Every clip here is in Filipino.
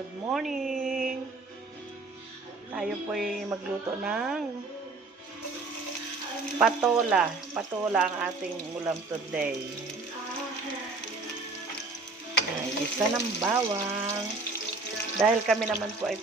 Good morning! Tayo po'y magluto ng patola. Patola ang ating ulam today. Isa ng bawang. Dahil kami naman po ay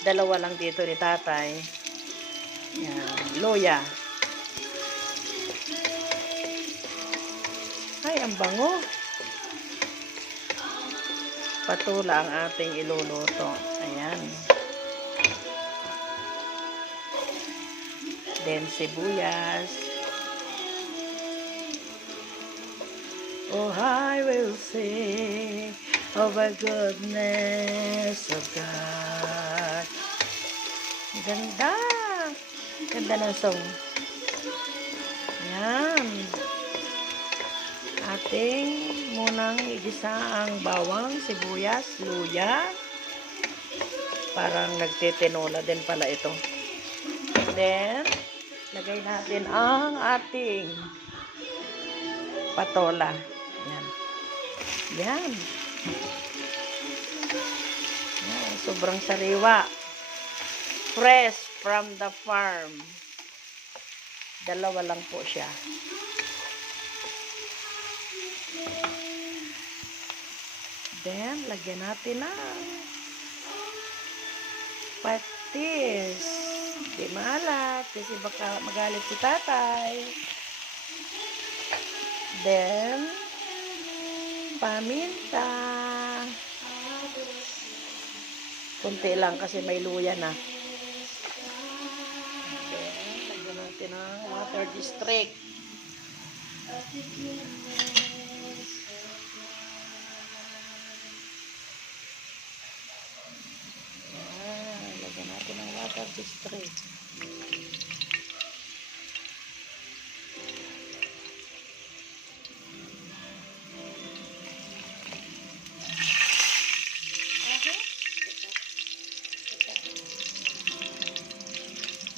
dalawa lang dito ni tatay. Yan, luya. Ay, ang bango. Patola ang ating iluluto. Ayan. Then, sibuyas. Oh, I will sing of the goodness of God. Ganda. Ganda ng song. Ayan. Ating munang igisa ang bawang, sibuyas, luya. Parang nagtitinola din pala ito. Then, lagay natin ang ating patola. Yan. Yan. Yan. Sobrang sariwa. Fresh from the farm. Dalawa lang po siya. Then, lagyan natin ng patis. Di maalat kasi baka magalit si tatay. Then, paminta. Kunti lang kasi may luya na. Then, lagyan natin ng water district. Lagyan natin ng water district.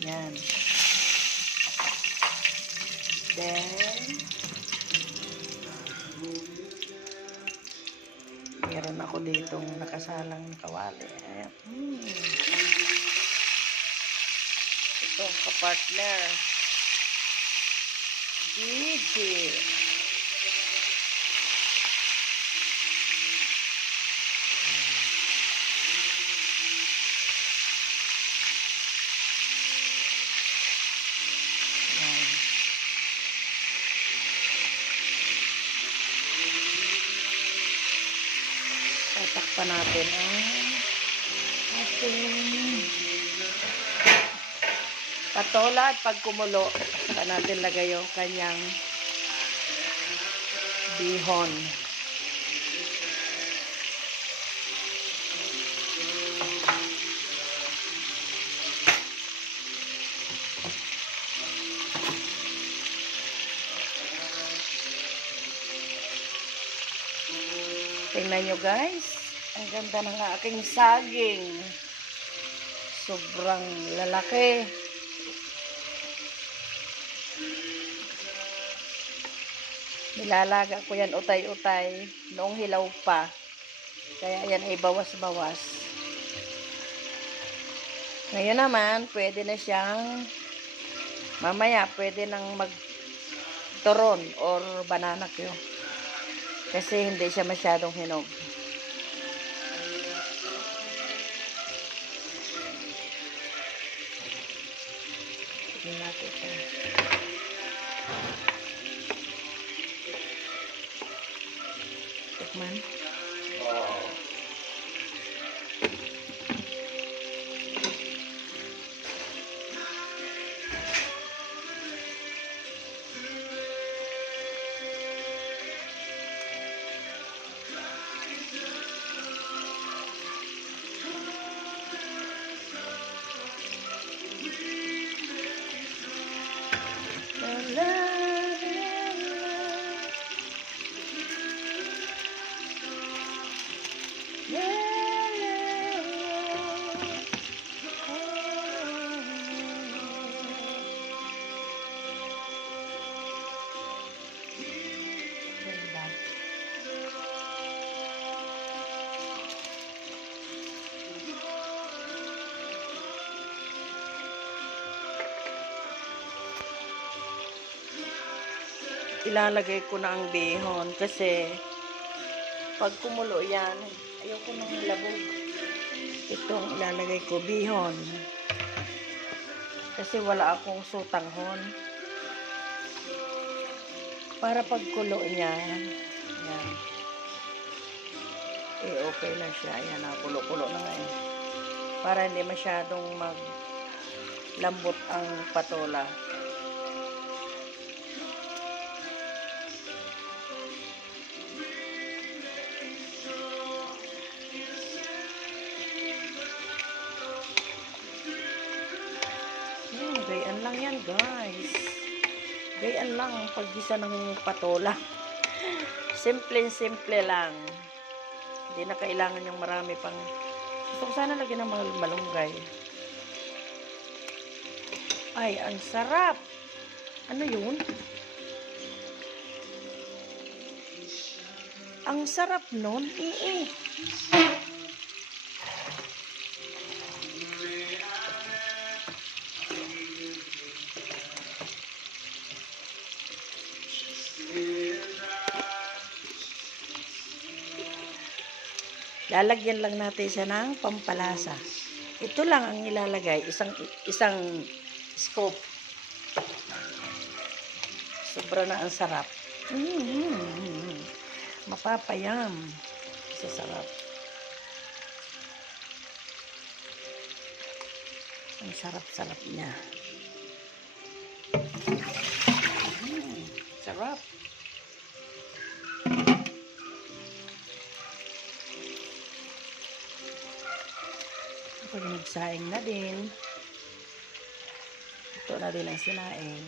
Yan. Then, meron ako ditong nakasalang kawali. Ayan. Ito, kapartner. Gigi. Tatakpan natin ang ating patola at pag kumulo, saka natin lagay yung kanyang bihon. Tingnan nyo guys, ang ganda ng aking saging. Sobrang lalaki. Nilalaga ko yan utay-utay noong hilaw pa. Kaya yan ay bawas-bawas. Ngayon naman, pwede na siyang mamaya, pwede nang mag-turon or banana cue. Kasi hindi siya masyadong hinog. Tignan natin ito. Tikman. ilalagay ko na ang bihon kasi pag kumulo yan, ayoko nang labog. Ito ang ilalagay ko, bihon. Kasi wala akong sutanghon. Para pag kulo niya, yan. Okay lang siya. Ayan na, kulo-kulo na nga eh. Para hindi masyadong maglambot ang patola. Gayaan lang yan, guys. Gayaan lang ang paggisa ng patola. Simple lang. Hindi na kailangan yung marami pang... Gusto ko sana lagyan ng malunggay. Ay, ang sarap! Ano yun? Ang sarap nun. Lalagyan lang natin siya ng pampalasa. Ito lang ang ilalagay, isang scoop. Sobra na ang sarap. Mapapayam sa sarap. Ang sarap-sarap niya. Sarap. Pag nagsaing na din, ito na din ang sinaing.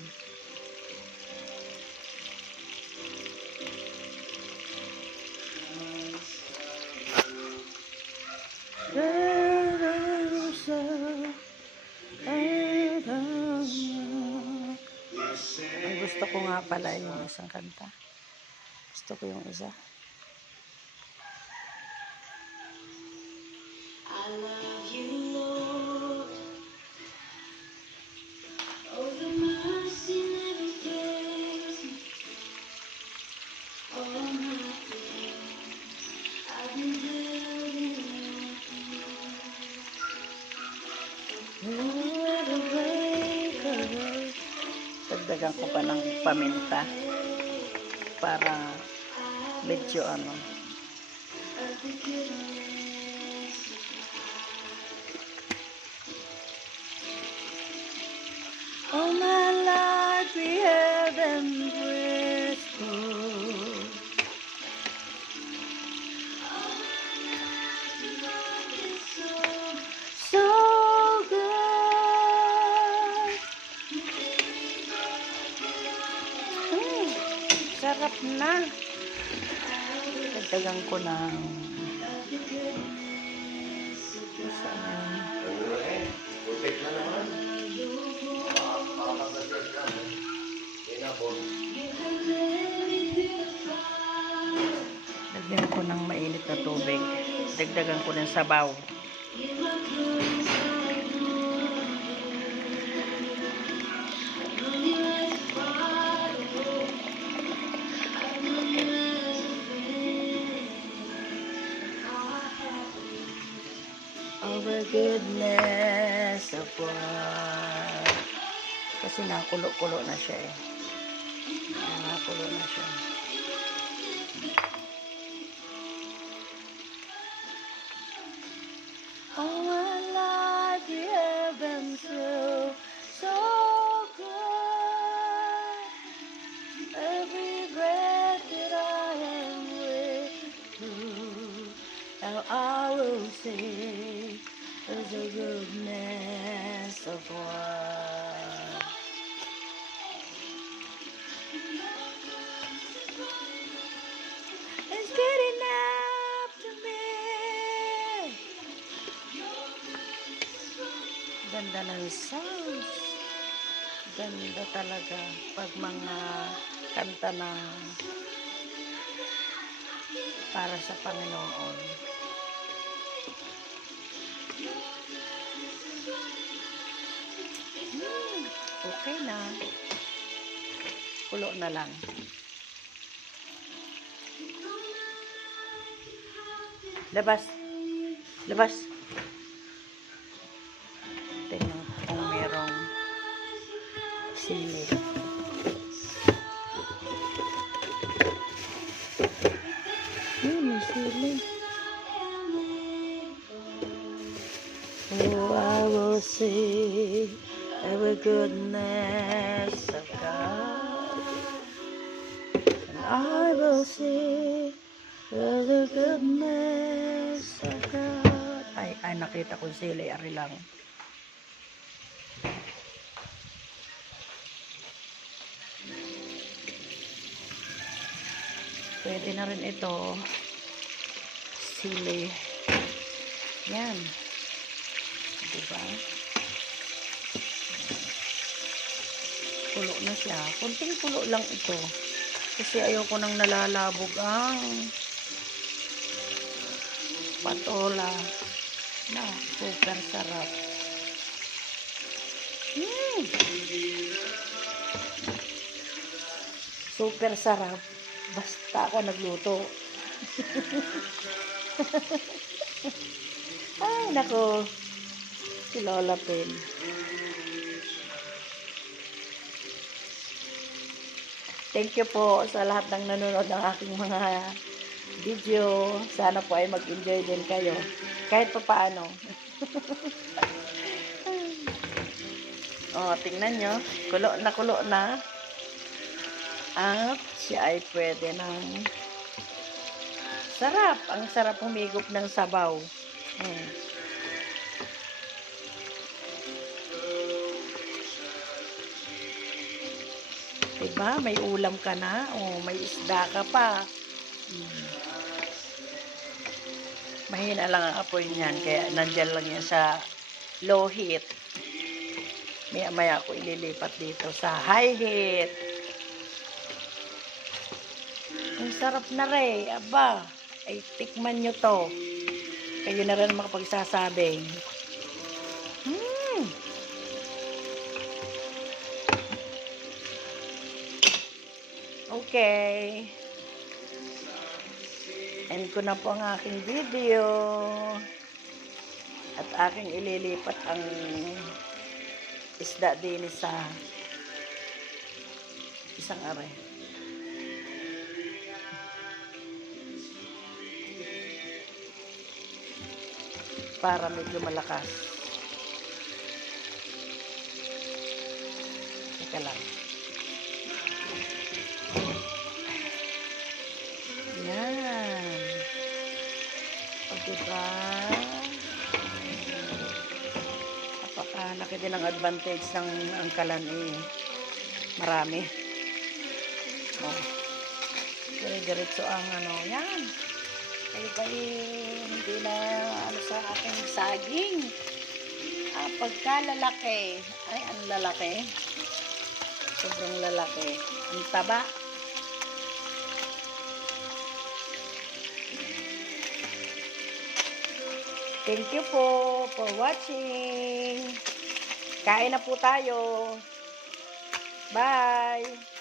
Ang gusto ko nga pala yung isang kanta. Gusto ko yung isa. I love you, Lord. Oh, your mercy never fails me. All my days, I've been held in your hand. Dagdagan ko pa ng paminta para medyo ano. All my life we have embraced you. So good. Sarap na. Dagdagan ko ng lagyan ko ng mainit na tubig. Dagdagan ko ng sabaw. Our goodness of God. Kasi nakulo-kulo na siya eh. Nakulo na siya. All my life you have been so good. Every breath that I am with you, now I will sing of the goodness of God. It's good enough to me. Ganda ng sounds. Ganda talaga pag mga kanta na para sa Panginoon. Okay na. Kulo na lang. Labas. Labas. Tingnan kung merong sili. May sili. Oh, I will see every goodness of God. And I will see the goodness of God. Ay, nakita ko sili. Ari lang. Pwede na rin ito. Sili. Yan. Diba? Pulo na siya. Kunting pulo lang ito. Kasi ayoko nang nalalabog ang patola. Na, super sarap. Super sarap. Basta ako nagluto. Ay, nako. Si Lola Pen. Thank you po sa lahat ng nanonood ng aking mga video. Sana po ay mag-enjoy din kayo. Kahit pa paano. Oh, tingnan nyo. Kulo na. At siya ay pwede ng sarap. Ang sarap humigop ng sabaw. Diba? May ulam ka na. Oh, may isda ka pa. Mahina lang ang apoy niyan. Kaya nandyan lang yan sa low heat. Maya-maya ako ililipat dito sa high heat. Ang sarap na rin. Aba, ay tikman nyo to. Kayo na rin makapagsasabing. Okay. End ko na po ang aking video. At aking ililipat ang isda din sa isang are. Para medyo malakas. Teka lang. Yan. O diba? Napakalaki din ang advantage ng angkalan eh. Marami. Oh. Diretso ang ano. Yan. Iba hindi na ano sa aking saging. Pagkalalaki. Ay, ang lalaki. Sobrang lalaki. Ang taba. Thank you po for watching. Kain na po tayo. Bye!